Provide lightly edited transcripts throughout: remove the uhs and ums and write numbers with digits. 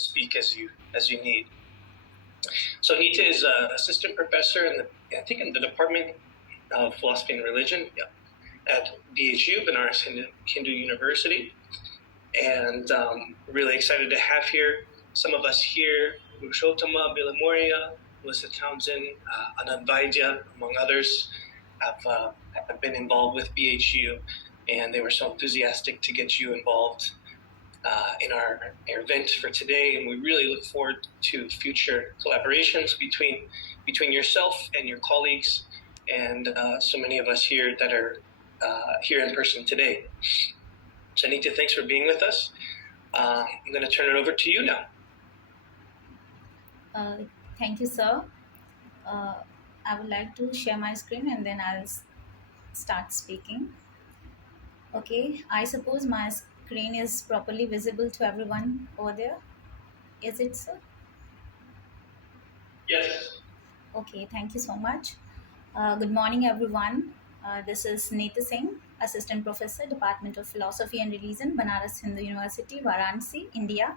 speak as you need. So Nita is an assistant professor in the Department of Philosophy and Religion at BHU, Banaras Hindu University. And really excited to have here some of us here, Purushotama Bilamoria, Melissa Townsend, Anand Vaidya, among others, have been involved with BHU, and they were so enthusiastic to get you involved in our event for today, and we really look forward to future collaborations between yourself and your colleagues, and so many of us here that are here in person today. So Anita, thanks for being with us. I'm going to turn it over to you now. Thank you, sir. I would like to share my screen and then I'll start speaking. Okay, I suppose my screen is properly visible to everyone over there. Is it, sir? Yes. Okay, thank you so much. Good morning, everyone. This is Neeta Singh, Assistant Professor, Department of Philosophy and Religion, Banaras Hindu University, Varanasi, India.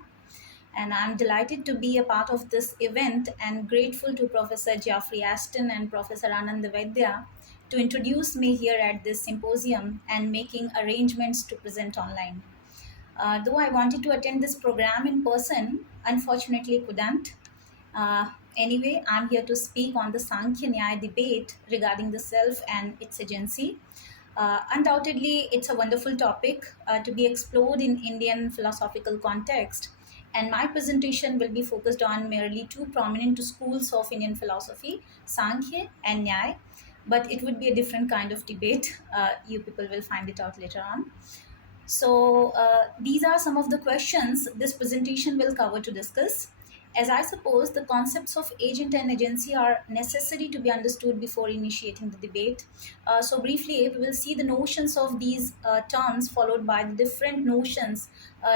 And I'm delighted to be a part of this event and grateful to Professor Geoffrey Ashton and Professor Anand Vaidya to introduce me here at this symposium and making arrangements to present online. Though I wanted to attend this program in person, unfortunately couldn't. Anyway, I'm here to speak on the Sankhya-Nyaya Debate regarding the self and its agency. Undoubtedly, it's a wonderful topic to be explored in Indian philosophical context, and my presentation will be focused on merely two prominent schools of Indian philosophy, Sankhya and Nyaya, but it would be a different kind of debate. You people will find it out later on. So these are some of the questions this presentation will cover to discuss. As I suppose, the concepts of agent and agency are necessary to be understood before initiating the debate. So briefly, we will see the notions of these terms followed by the different notions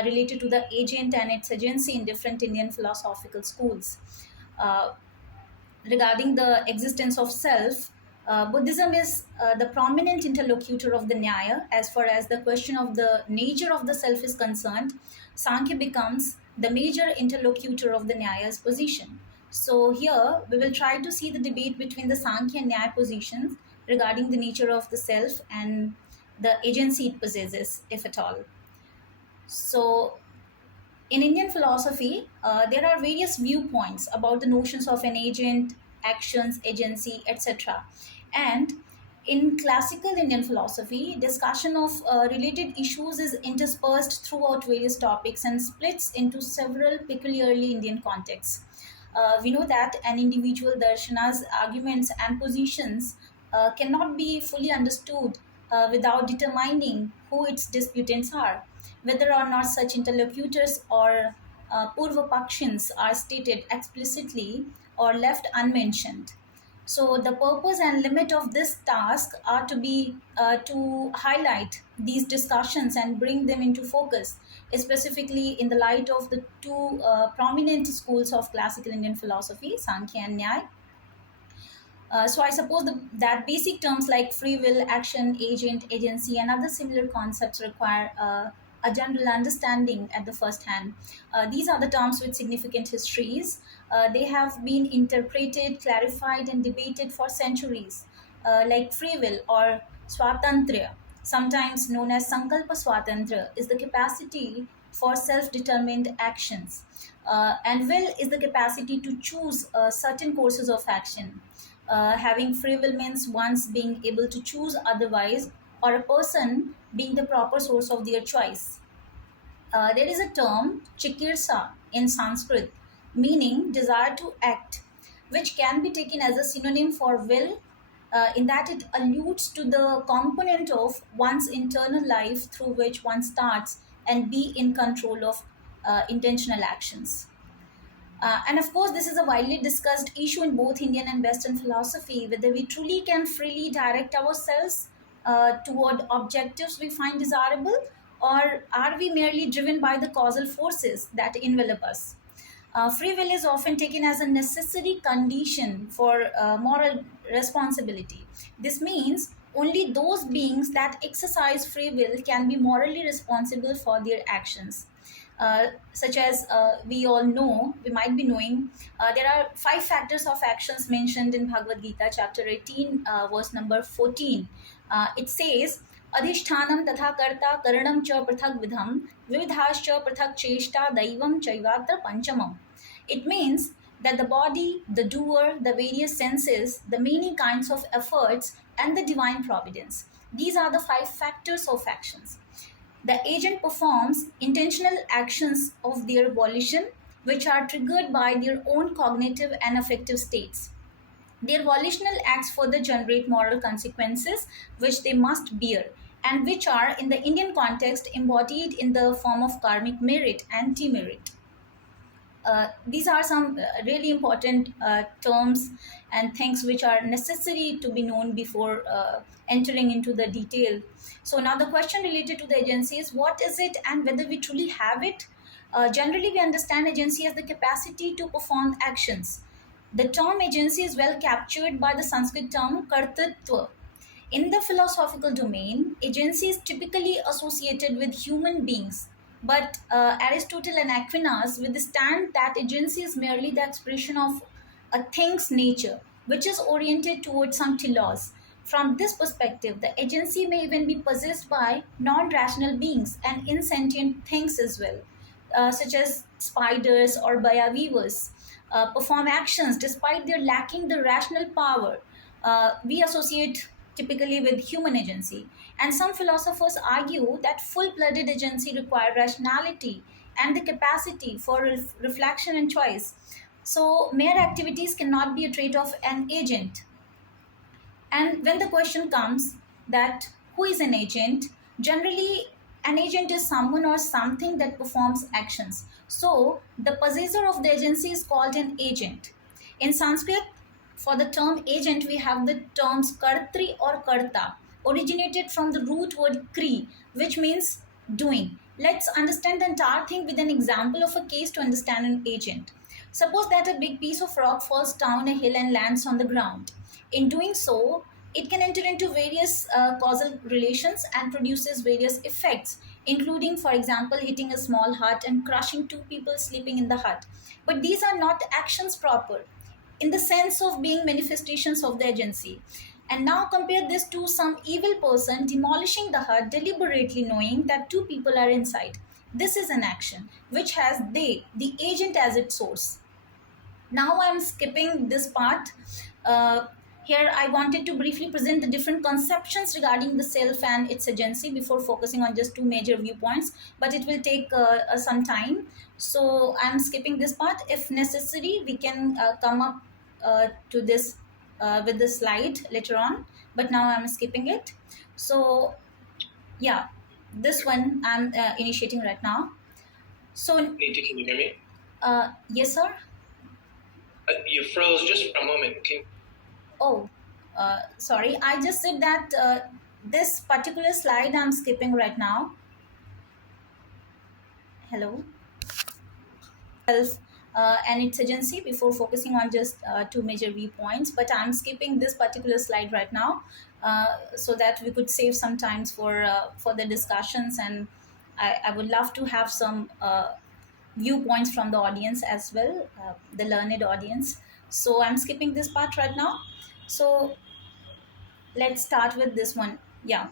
related to the agent and its agency in different Indian philosophical schools. Regarding the existence of self, Buddhism is the prominent interlocutor of the Nyaya as far as the question of the nature of the self is concerned. Sankhya becomes the major interlocutor of the Nyaya's position. So here we will try to see the debate between the Sankhya and Nyaya positions regarding the nature of the self and the agency it possesses, if at all. So in Indian philosophy, there are various viewpoints about the notions of an agent, actions, agency, etc. And in classical Indian philosophy, discussion of related issues is interspersed throughout various topics and splits into several peculiarly Indian contexts. We know that an individual darshana's arguments and positions cannot be fully understood without determining who its disputants are, whether or not such interlocutors or purva pakshins are stated explicitly or left unmentioned. So the purpose and limit of this task are to be to highlight these discussions and bring them into focus, specifically in the light of the two prominent schools of classical Indian philosophy, Sankhya and Nyaya. So I suppose that basic terms like free will, action, agent, agency, and other similar concepts require a general understanding at the first hand. These are the terms with significant histories. They have been interpreted, clarified, and debated for centuries, like free will or swatantrya, sometimes known as sankalpa swatantrya, is the capacity for self-determined actions. And will is the capacity to choose certain courses of action. Having free will means one's being able to choose otherwise, or a person being the proper source of their choice. There is a term, chikirsa, in Sanskrit, meaning desire to act, which can be taken as a synonym for will, in that it alludes to the component of one's internal life through which one starts and be in control of intentional actions. And of course, this is a widely discussed issue in both Indian and Western philosophy, whether we truly can freely direct ourselves toward objectives we find desirable, or are we merely driven by the causal forces that envelop us. Free will is often taken as a necessary condition for moral responsibility. This means only those beings that exercise free will can be morally responsible for their actions. such as we all know, we might be knowing, there are 5 factors of actions mentioned in Bhagavad Gita, chapter 18, verse number 14. It says, Adhishtanam tatha karta karanam cha prathak vidham vividhascha prathak cheshta daivam chaivatra panchamam. It means that the body, the doer, the various senses, the many kinds of efforts, and the divine providence. These are the 5 factors of actions. The agent performs intentional actions of their volition, which are triggered by their own cognitive and affective states. Their volitional acts further generate moral consequences, which they must bear, and which are, in the Indian context, embodied in the form of karmic merit and demerit. These are some really important terms and things which are necessary to be known before entering into the detail. So now the question related to the agency is, what is it and whether we truly have it? Generally, we understand agency as the capacity to perform actions. The term agency is well captured by the Sanskrit term kartritva. In the philosophical domain, agency is typically associated with human beings, but Aristotle and Aquinas withstand that agency is merely the expression of a thing's nature, which is oriented towards some telos. From this perspective, the agency may even be possessed by non rational beings and insentient things as well, such as spiders or weavers, perform actions despite their lacking the rational power. We associate typically with human agency. And some philosophers argue that full blooded agency requires rationality and the capacity for reflection and choice. So, mere activities cannot be a trait of an agent. And when the question comes that who is an agent, generally an agent is someone or something that performs actions. So the possessor of the agency is called an agent. In Sanskrit, for the term agent, we have the terms kartri or karta, originated from the root word kri, which means doing. Let's understand the entire thing with an example of a case to understand an agent. Suppose that a big piece of rock falls down a hill and lands on the ground. In doing so, it can enter into various causal relations and produces various effects, including, for example, hitting a small hut and crushing 2 people sleeping in the hut. But these are not actions proper in the sense of being manifestations of the agency. And now compare this to some evil person demolishing the hut deliberately knowing that 2 people are inside. This is an action which has the agent, as its source. Now I'm skipping this part. Here I wanted to briefly present the different conceptions regarding the self and its agency before focusing on just 2 major viewpoints, but it will take some time. So I'm skipping this part. If necessary, we can come up to this with the slide later on, but now I'm skipping it. So yeah, this one I'm initiating right now. So Nita, can you hear me? yes, sir. You froze just for a moment. Oh, sorry. I just said that this particular slide I'm skipping right now. Hello. Self and its agency before focusing on just 2 major viewpoints, but I'm skipping this particular slide right now so that we could save some times for the discussions, and I would love to have some viewpoints from the audience as well, the learned audience. So I'm skipping this part right now. So let's start with this one. Yeah.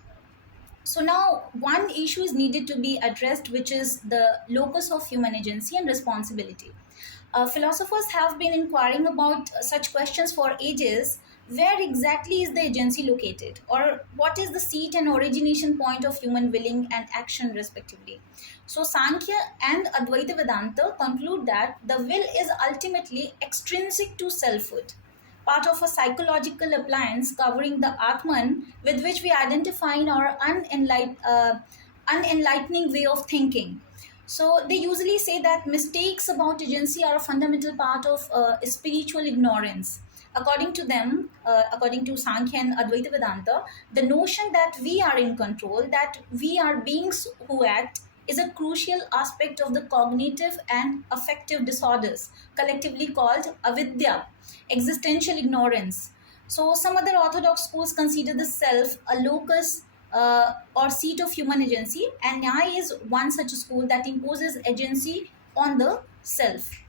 So now one issue is needed to be addressed, which is the locus of human agency and responsibility. Philosophers have been inquiring about such questions for ages. Where exactly is the agency located, or what is the seat and origination point of human willing and action, respectively? So, Sankhya and Advaita Vedanta conclude that the will is ultimately extrinsic to selfhood, part of a psychological appliance covering the Atman with which we identify in our unenlightening way of thinking. So they usually say that mistakes about agency are a fundamental part of spiritual ignorance. According to them, according to Sankhya and Advaita Vedanta, the notion that we are in control, that we are beings who act, is a crucial aspect of the cognitive and affective disorders, collectively called avidya, existential ignorance. So some other orthodox schools consider the self a locus or seat of human agency, and Nyaya is one such school that imposes agency on the self.